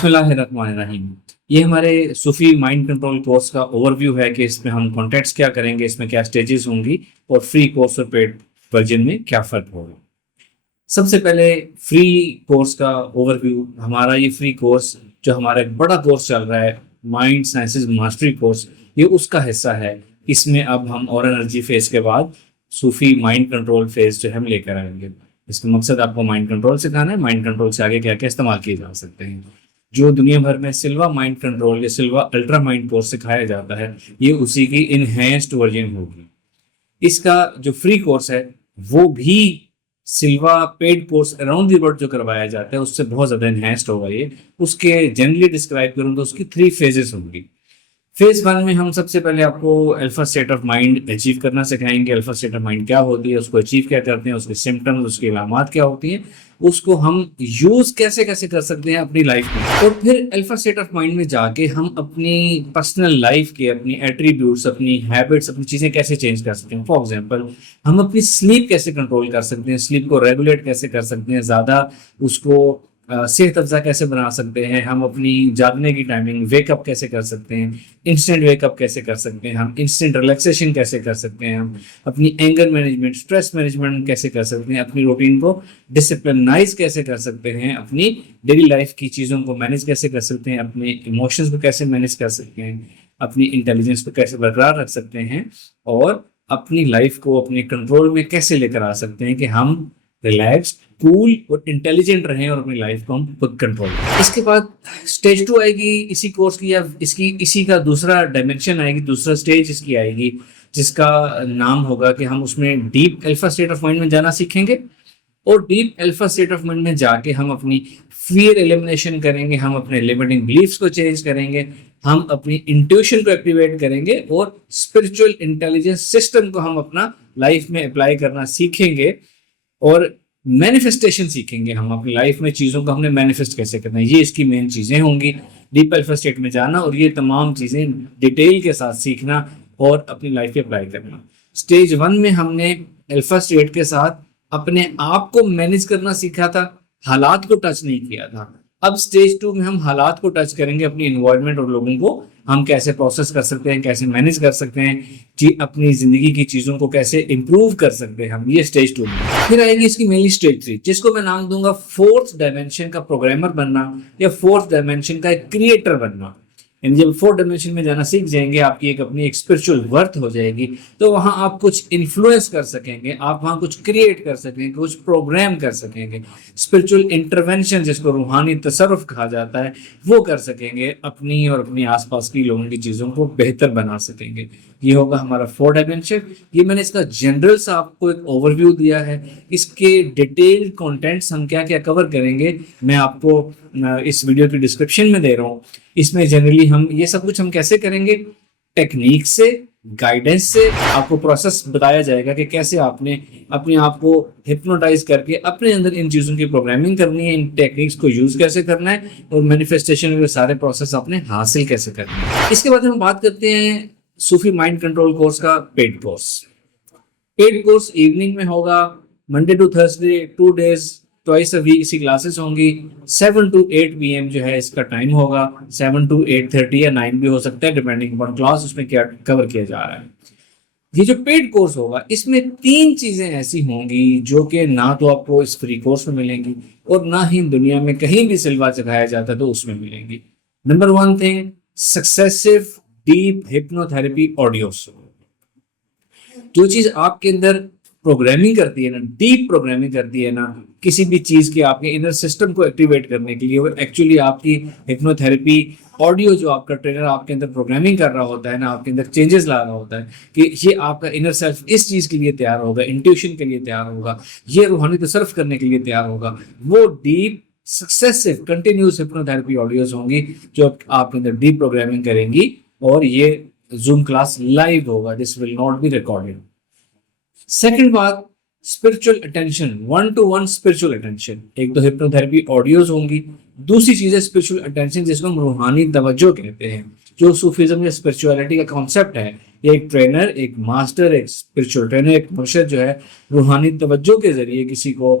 بسم اللہ الرحمن الرحیم. یہ ہمارے صوفی مائنڈ کنٹرول کورس کا اوور ویو ہے کہ اس میں ہم کانٹیکٹس کیا کریں گے، اس میں کیا سٹیجز ہوں گی اور فری کورس اور پیڈ ورژن میں کیا فرق ہوگا. سب سے پہلے فری کورس کا اوور ویو. ہمارا یہ فری کورس جو ہمارا ایک بڑا کورس چل رہا ہے، مائنڈ سائنسز ماسٹری کورس، یہ اس کا حصہ ہے. اس میں اب ہم اور انرجی فیز کے بعد صوفی مائنڈ کنٹرول فیز جو ہم لے کر آئیں گے. اس کا مقصد آپ کو مائنڈ کنٹرول سکھانا ہے، مائنڈ کنٹرول سے آگے کیا کیا استعمال کیے جا سکتے ہیں. جو دنیا بھر میں سلوا مائنڈ کنٹرول یا سلوا الٹرا مائنڈ کورس سکھایا جاتا ہے، یہ اسی کی انہینسڈ ورژن ہوگی. اس کا جو فری کورس ہے وہ بھی Silva pad course around the world جو کروایا جاتا ہے اس سے بہت زیادہ انہینسڈ ہوگا. یہ اس کے جنرلی ڈسکرائب کروں تو اس کی 3 فیزز ہوں گی. فیز 1 میں ہم سب سے پہلے آپ کو alpha state of mind achieve کرنا سکھائیں گے. الفا اسٹیٹ آف مائنڈ کیا ہوتی ہے، اس کو اچیو کیا کرتے ہیں، اس کے سمٹمز، اس کی علامات کیا ہوتی ہیں، اس کو ہم یوز کیسے کر سکتے ہیں اپنی لائف میں. اور پھر الفا اسٹیٹ آف مائنڈ میں جا کے ہم اپنی پرسنل لائف کے اپنی ایٹریبیوٹس، اپنی ہیبٹس، اپنی چیزیں کیسے چینج کر سکتے ہیں. فار ایگزامپل ہم اپنی سلیپ کیسے کنٹرول کر سکتے ہیں، سلیپ کو ریگولیٹ کیسے کر سکتے ہیں، زیادہ اس کو صحت افزا کیسے بنا سکتے ہیں. ہم اپنی جاگنے کی ٹائمنگ ویک اپ کیسے کر سکتے ہیں، انسٹنٹ ویک اپ کیسے کر سکتے ہیں، ہم انسٹنٹ ریلیکسیشن کیسے کر سکتے ہیں، ہم اپنی اینگر مینجمنٹ، اسٹریس مینجمنٹ کیسے کر سکتے ہیں، اپنی روٹین کو ڈسپلنائز کیسے کر سکتے ہیں، اپنی ڈیلی لائف کی چیزوں کو مینیج کیسے کر سکتے ہیں، اپنے ایموشنز کو کیسے مینیج کر سکتے ہیں، اپنی انٹیلیجنس کو کیسے برقرار رکھ سکتے ہیں، اور اپنی لائف کو اپنے کنٹرول میں کیسے لے کر آ سکتے ہیں کہ ہم ریلیکسڈ، کول اور انٹیلیجنٹ رہیں اور اپنی لائف کو ہم خود کنٹرول کریں. اس کے بعد سٹیج 2 آئے گی اسی کورس کی، یا اسی کا دوسرا ڈائمینشن آئے گی، دوسرا سٹیج اس کی آئے گی، جس کا نام ہوگا کہ ہم اس میں deep alpha state of mind میں جانا سیکھیں گے. اور deep alpha state of mind میں جا کے ہم اپنی فیئر ایلیمنیشن کریں گے، ہم اپنے لمیٹنگ بلیفس کو چینج کریں گے، ہم اپنی انٹیوشن کو ایکٹیویٹ کریں گے، اور اسپرچل انٹیلیجنس سسٹم کو ہم اپنا لائف میں اپلائی کرنا سیکھیں گے، اور مینیفیسٹیشن سیکھیں گے. ہم اپنی لائف میں چیزوں کو ہم نے مینیفیسٹ کیسے کرنا ہے، یہ اس کی مین چیزیں ہوں گی. ڈیپ الفا اسٹیٹ میں جانا اور یہ تمام چیزیں ڈیٹیل کے ساتھ سیکھنا اور اپنی لائف پہ اپلائی کرنا. سٹیج 1 میں ہم نے الفا اسٹیٹ کے ساتھ اپنے آپ کو مینیج کرنا سیکھا تھا، حالات کو ٹچ نہیں کیا تھا. اب سٹیج 2 میں ہم حالات کو ٹچ کریں گے، اپنی انوائرمنٹ اور لوگوں کو ہم کیسے پروسیس کر سکتے ہیں، کیسے مینیج کر سکتے ہیں، اپنی زندگی کی چیزوں کو کیسے امپروو کر سکتے ہیں ہم. یہ سٹیج 2 میں. پھر آئے گی اس کی مینلی سٹیج 3، جس کو میں نام دوں گا 4th ڈائمینشن کا پروگرامر بننا، یا 4th ڈائمینشن کا ایک کریٹر بننا. یعنی جب 4th ڈائمینشن میں جانا سیکھ جائیں گے، آپ کی ایک اپنی ایک اسپرچل ورتھ ہو جائے گی، تو وہاں آپ کچھ انفلوئنس کر سکیں گے، آپ وہاں کچھ کریٹ کر سکیں گے، کچھ پروگرام کر سکیں گے. اسپرچل انٹرونشن جس کو روحانی تصرف کہا جاتا ہے، وہ کر سکیں گے، اپنی اور اپنی آس پاس کی لوگوں کی چیزوں کو بہتر بنا سکیں گے. یہ ہوگا ہمارا 4th ڈائمینشن. یہ میں نے اس کا جنرل سا آپ کو ایک اوور ویو دیا ہے. اس کے ڈیٹیل کانٹینٹس ہم کیا کیا کور کریں گے میں آپ کو اس ویڈیو کی ڈسکرپشن میں دے رہا ہوں. اس میں جنرلی ہم یہ سب کچھ ہم کیسے کریں گے، ٹیکنیک سے، گائیڈنس سے. آپ کو پروسیس بتایا جائے گا کہ کیسے آپ نے اپنے آپ کو ہپنوٹائز کر کے اپنے اندر ان چیزوں کی پروگرامنگ کرنی ہے، ان ٹیکنیکس کو یوز کیسے کرنا ہے، اور مینیفیسٹیشن کے سارے پروسیس آپ نے حاصل کیسے کرنے ہیں. اس کے بعد ہم بات کرتے ہیں صوفی مائنڈ کنٹرول کورس کا paid course. Paid course evening میں ہوگا، Monday to Thursday 2 days twice a week. اسی کلاسز ہوں گی. 7 to 8 PM جو ہے اس کا ٹائم ہوگا. 7 to 8:30 یا 9 بھی ہو سکتا ہے، ڈیپینڈنگ اپون کلاس اس میں کیا کور کیا جا رہا ہے. یہ جو پیڈ کورس ہوگا اس میں 3 چیزیں ایسی ہوں گی جو کہ نہ تو آپ کو اس فری کورس میں ملیں گی، اور نہ ہی دنیا میں کہیں بھی سلوا سکھایا جاتا ہے تو اس میں ملیں گی. Number 1 thing, successive deep hypno therapy audios. جو چیز آپ کے اندر پروگرامنگ کرتی ہے نا، ڈیپ پروگرامنگ کرتی ہے نا، کسی بھی چیز کے آپ کے انر سسٹم کو ایکٹیویٹ کرنے کے لیے، وہ ایکچولی آپ کی ہپنو تھراپی آڈیو جو آپ کا ٹرینر آپ کے اندر پروگرامنگ کر رہا ہوتا ہے نا، آپ کے اندر چینجز لا رہا ہوتا ہے کہ یہ آپ کا انر سیلف اس چیز کے لیے تیار ہوگا، انٹیوشن کے لیے تیار ہوگا، یہ روحانی تصرف کرنے کے لیے تیار ہوگا. وہ deep successive continuous hypno therapy audios ہوں گی جو آپ کے اندر ڈیپ پروگرامنگ کریں گی. اور یہ زوم کلاس لائیو ہوگا، this will not be recorded. Second بات، spiritual attention, 1-to-1 spiritual attention. ایک تو ہپنو تھراپی آڈیوز ہوں گی، دوسری چیز ہے اسپرچل اٹینشن جس کو ہم روحانی توجہ کہتے ہیں. جو صوفیزم یا اسپرچولیٹی کا کانسیپٹ ہے، یہ ایک ٹرینر، ایک ماسٹر، ایک اسپرچل ٹرینر، ایک مرشد جو ہے روحانی توجہ کے ذریعے کسی کو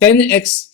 10x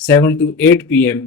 7 to 8 PM।